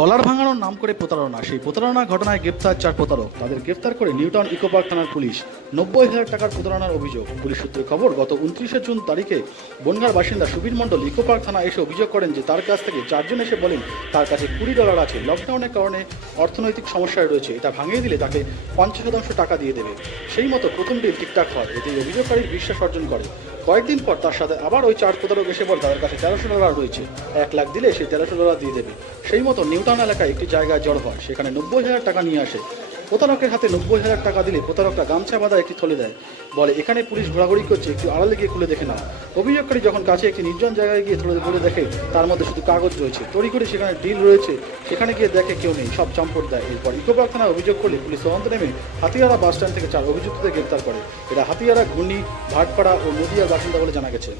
Dollar ভাঙানোর নাম করে প্রতারণা, সেই প্রতারণা ঘটনায় গ্রেপ্তার 4 প্রতারক। তাদের গ্রেপ্তার করে নিউটাউন ইকোপার্ক থানার পুলিশ। 90,000 টাকার প্রতারণার অভিযোগ। পুলিশ সূত্রে খবর, গত 29শে জুন তারিখে বনগাঁর বাসিন্দা সুবীর মণ্ডল ইকোপার্ক থানা এসে অভিযোগ করেন যে তার কাছ থেকে 4 জন এসে বলেন তার কাছে $20 আছে, লকডাউনের কারণে অর্থনৈতিক সমস্যায় রয়েছে, এটা ভাঙিয়ে দিলে তাকে 50% টাকা দিয়ে দেবে। সেই মতো প্রথম দিন ঠিকঠাক হয়, এতে অভিযোগকারীর বিশ্বাস অর্জন করে। কয়েকদিন পর তার সাথে আবার ওই 4 প্রতারক এসে বলে তাদের কাছে $1300 রয়েছে, 1 লাখ দিলে সে $1300 দিয়ে দেবে। সেই মতো নিউটাউন এলাকায় একটি জায়গায় জড়ো হয়, সেখানে 90,000 টাকা নিয়ে আসে। প্রতারকের হাতে 90,000 টাকা দিলে প্রতারকরা গামছা বাঁধা একটি থলে দেয়, বলে এখানে পুলিশ ঘোরাঘুরি করছে, একটু আড়ালে গিয়ে খুলে দেখে নাও। অভিযোগকারী যখন কাছে একটি নির্জন জায়গায় গিয়ে থলে খুলে দেখে তার মধ্যে শুধু কাগজ রয়েছে, তড়িঘড়ি সেখানে ডিল রয়েছে, সেখানে গিয়ে দেখে কেউ নেই, সব চম্পট দেয়। এরপর ইকোপার্ক থানায় অভিযোগ করলে পুলিশ তদন্ত নেমে হাতিয়ারা বাস স্ট্যান্ড থেকে 4 অভিযুক্তদের গ্রেপ্তার করে। এরা হাতিয়ারা, ঘূর্ণি, ভাটপাড়া ও নদিয়ার বাসিন্দা বলে জানা গেছে।